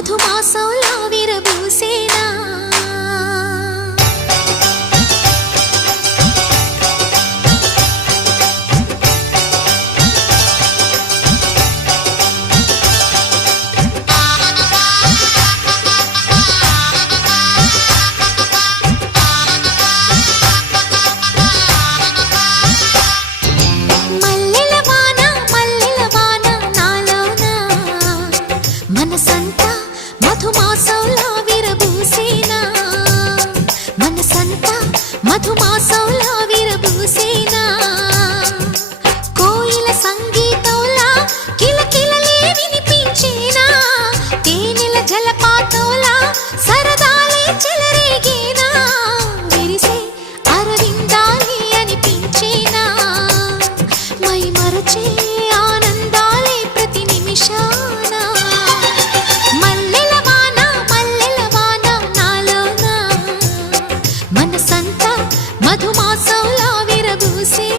మధుమాసంలా విరబూసేనా మనసంతా మధుమాసంలా విరబూసేనా మనసంతా మధుమాసంలా విరబూసేనా కోయిల సంగీతంలా కిలకిలలే వినిపించేనా తేనెల జలపాతంలా సరదాలే చెలరేగేనా విరిసే అరవిందాలే అనిపించేనా మై మరచే ఆనందాలే ప్రతి నిమిషాన మనసంతా మధుమాసంలా విరబూసే